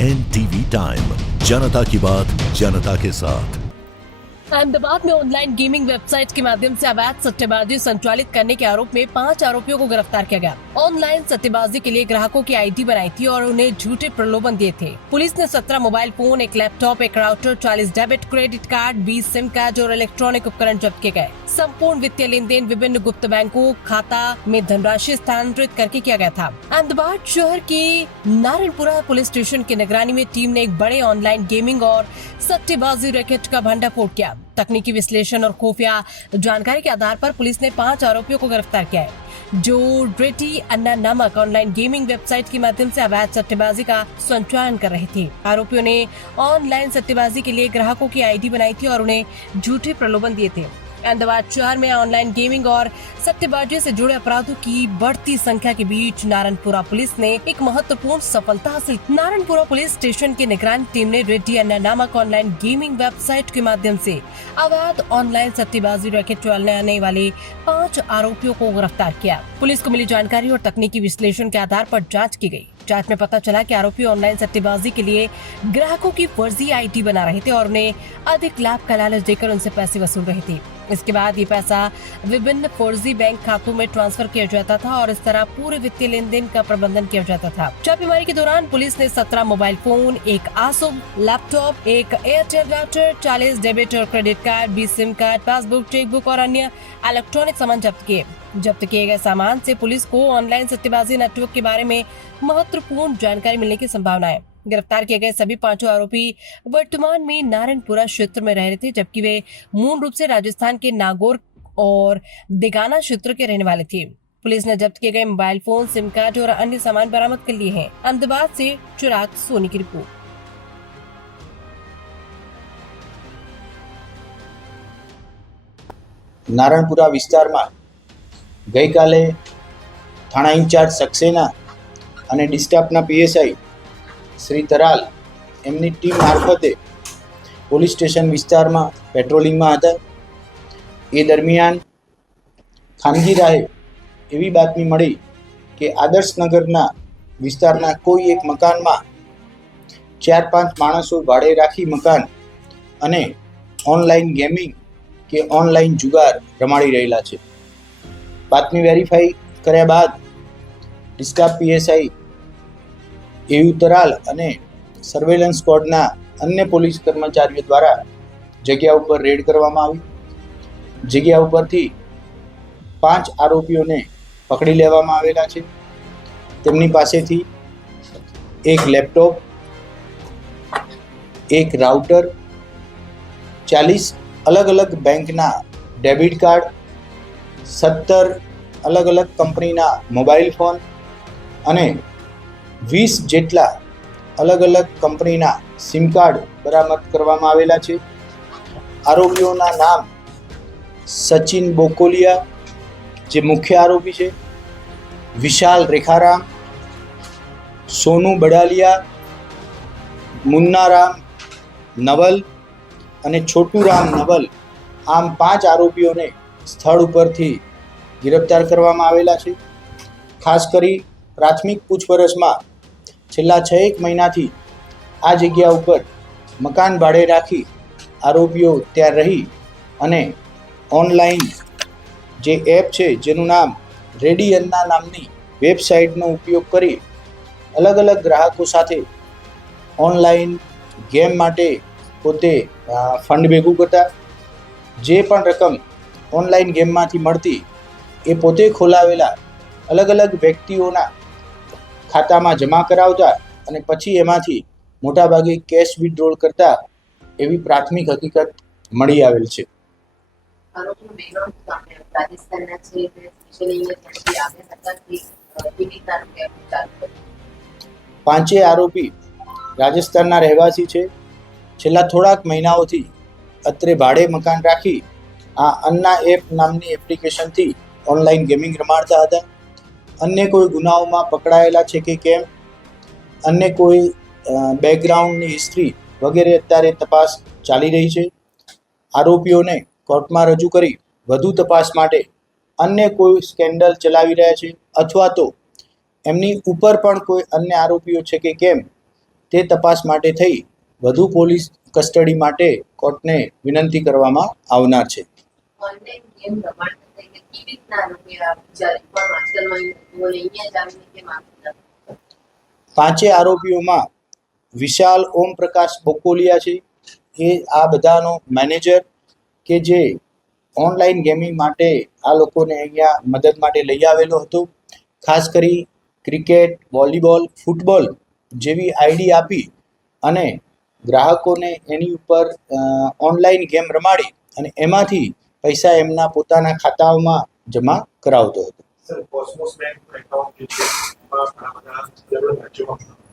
NTV time, जनता की बात जनता के साथ। अहमदाबाद में ऑनलाइन गेमिंग वेबसाइट के माध्यम से अवैध सट्टेबाजी संचालित करने के आरोप में 5 आरोपियों को गिरफ्तार किया गया। ऑनलाइन सट्टेबाजी के लिए ग्राहकों की आईडी बनाई थी और उन्हें झूठे प्रलोभन दिए थे। पुलिस ने 17 मोबाइल फोन, एक लैपटॉप, एक router, 40 debit credit card, 20 SIM card और इलेक्ट्रॉनिक उपकरण जब्त किए गए। संपूर्ण वित्तीय लेन देन विभिन्न गुप्त बैंकों खाता में धनराशि स्थानांतरित करके किया गया था। अहमदाबाद शहर की नारायणपुरा पुलिस स्टेशन की निगरानी में टीम ने एक बड़े ऑनलाइन गेमिंग और सट्टेबाजी रैकेट का भंडाफोड़ किया। तकनीकी विश्लेषण और खुफिया जानकारी के आधार पर पुलिस ने 5 आरोपियों को गिरफ्तार किया है, जो रेडी अन्ना नामक ऑनलाइन गेमिंग वेबसाइट के माध्यम से अवैध सट्टेबाजी का संचालन कर रहे थे। आरोपियों ने ऑनलाइन सट्टेबाजी के लिए ग्राहकों की आईडी बनाई थी और उन्हें झूठे प्रलोभन दिए थे। अहमदाबाद शहर में ऑनलाइन गेमिंग और सट्टेबाजी से जुड़े अपराधों की बढ़ती संख्या के बीच नारायणपुरा पुलिस ने एक महत्वपूर्ण सफलता हासिल। नारायणपुरा पुलिस स्टेशन की निगरानी टीम ने रेडी अन्ना नामक ऑनलाइन गेमिंग वेबसाइट के माध्यम से अवैध ऑनलाइन सट्टेबाजी रैकेट चलाने वाले 5 आरोपियों को गिरफ्तार किया। पुलिस को मिली जानकारी और तकनीकी विश्लेषण के आधार पर जाँच की गयी। जांच में पता चला कि आरोपी ऑनलाइन सट्टेबाजी के लिए ग्राहकों की फर्जी आईडी बना रहे थे और उन्हें अधिक लाभ का लालच देकर उनसे पैसे वसूल रहे थे। इसके बाद ये पैसा विभिन्न फर्जी बैंक खातों में ट्रांसफर किया जाता था और इस तरह पूरे वित्तीय लेन देन का प्रबंधन किया जाता था। छापेमारी के दौरान पुलिस ने 17 मोबाइल फोन, एक आसुम लैपटॉप, एक एयरटेल राउटर, 40 डेबिट और credit card, 20 SIM card, passbook, chequebook और अन्य इलेक्ट्रॉनिक सामान जब्त किए। जब्त किए गए सामान से पुलिस को ऑनलाइन सट्टेबाजी नेटवर्क के बारे में महत्वपूर्ण जानकारी मिलने की संभावना है। गिरफ्तार किए गए सभी 5 आरोपी वर्तमान में नारायणपुरा क्षेत्र में रह रहे थे, जबकि वे मूल रूप से राजस्थान के नागौर और दिगाना क्षेत्र के रहने वाले थे। पुलिस ने जब्त किए गए मोबाइल फोन, सिम कार्ड और अन्य सामान बरामद कर लिए हैं। अहमदाबाद से चिराग सोनी की रिपोर्ट। નારણપુરા વિસ્તારમાં ગઈકાલે થાણા ઇન્ચાર્જ સક્સેના અને ડિસ્ટાફના પીએસઆઈ શ્રી તરાલ એમની ટીમ મારફતે પોલીસ સ્ટેશન વિસ્તારમાં પેટ્રોલિંગમાં હતા। એ દરમિયાન ખાનગી રાહે એવી બાતમી મળી કે આદર્શનગરના વિસ્તારના કોઈ એક મકાનમાં 4-5 માણસો ભાડે રાખી મકાન અને ઓનલાઈન ગેમિંગ કે ઓનલાઈન જુગાર રમાડી રહેલા છે। બાતમી વેરીફાઈ કર્યા બાદ ડિસ્ટાફ પીએસઆઈ એયુ તરાલ અને સર્વેલન્સ સ્ક્વોડના અન્ય પોલીસ કર્મચારીઓ દ્વારા જગ્યા ઉપર રેડ કરવામાં આવી। જગ્યા ઉપરથી 5 આરોપીઓને પકડી લેવામાં આવેલા છે। તેમની પાસેથી એક લેપટોપ, એક રાઉટર, 40 अलग अलग बैंकना डेबिट कार्ड, 17 अलग अलग कंपनीना मोबाइल फोन अने 20 जेटला अलग अलग कंपनीना सिम कार्ड बरामद करवामां आवेला छे। आरोपीओना नाम सचिन बोकोलिया जे मुख्य आरोपी छे, विशाल रेखाराम, सोनू बडालिया, मुन्नाराम नवल અને છોટુરામ નવલ આમ 5 આરોપીઓને સ્થળ ઉપરથી गिरफ्तार કરવામાં આવેલા છે। ખાસ કરી પ્રાથમિક પૂછપરછમાં છેલ્લા 6 મહિનાથી આ જગ્યા ઉપર મકાન ભાડે રાખી આરોપીઓ ત્યાં રહી અને ઓનલાઈન જે એપ છે જેનું નામ રેડી अन्ना નામની વેબસાઇટનો ઉપયોગ કરી અલગ અલગ ગ્રાહકો સાથે ઓનલાઈન ગેમ માટે પોતે ફંડ ભેગું કરતા। જે પણ રકમ ઓનલાઈન ગેમમાંથી મળતી એ પોતે ખોલાવેલા અલગ અલગ વ્યક્તિઓના ખાતામાં જમા કરાવતા અને પછી એમાંથી મોટાભાગે કેશ વિથડ્રોલ કરતા એવી પ્રાથમિક હકીકત મળી આવેલ છે। પાંચે આરોપી રાજસ્થાનના રહેવાસી છે। છેલ્લા થોડાક મહિનાઓથી અત્રે ભાડે મકાન રાખી આ अन्ना એપ નામની એપ્લિકેશનથી ઓનલાઈન ગેમિંગ રમાડતા હતા। અન્ય કોઈ ગુનાઓમાં પકડાયેલા છે કે કેમ, અન્ય કોઈ બેકગ્રાઉન્ડની હિસ્ટ્રી વગેરે અત્યારે તપાસ ચાલી રહી છે। આરોપીઓને કોર્ટમાં રજૂ કરી વધુ તપાસ માટે अन्य કોઈ સ્કેન્ડલ ચલાવી રહ્યા છે અથવા તો એમની ઉપર પણ કોઈ અન્ય આરોપીઓ છે કે કેમ તે તપાસ માટે થઈ વધુ પોલીસ કસ્ટડી માટે કોર્ટને વિનંતી કરવામાં આવનાર છે. ઓનલાઈન ગેમ રમાડતા થઈને કેવી રીતના રમ્યા જ્યારે પણ આજકાલમાં યુવાનોને અહીંયા જ આવીને કેમ આપતા? પાંચે આરોપીઓમાં વિશાલ ઓમ પ્રકાશ બોકોલિયા છે, એ આ બધાનો મેનેજર કે જે ઓનલાઈન ગેમિંગ માટે આ લોકોને અહીંયા મદદ માટે લઈ આવેલો હતો. ખાસ કરી ક્રિકેટ, વોલીબોલ, ફૂટબોલ જેવી આઈડી આપી અને ગ્રાહકોને એની ઉપર ઓનલાઈન ગેમ રમાડી અને એમાંથી પૈસા એમના પોતાના ખાતાઓમાં જમા કરાવતો હતો. સર, કોસ્મોસ બેંક એકાઉન્ટ જે છે એમાં ઘણા બધા જગ્યાએ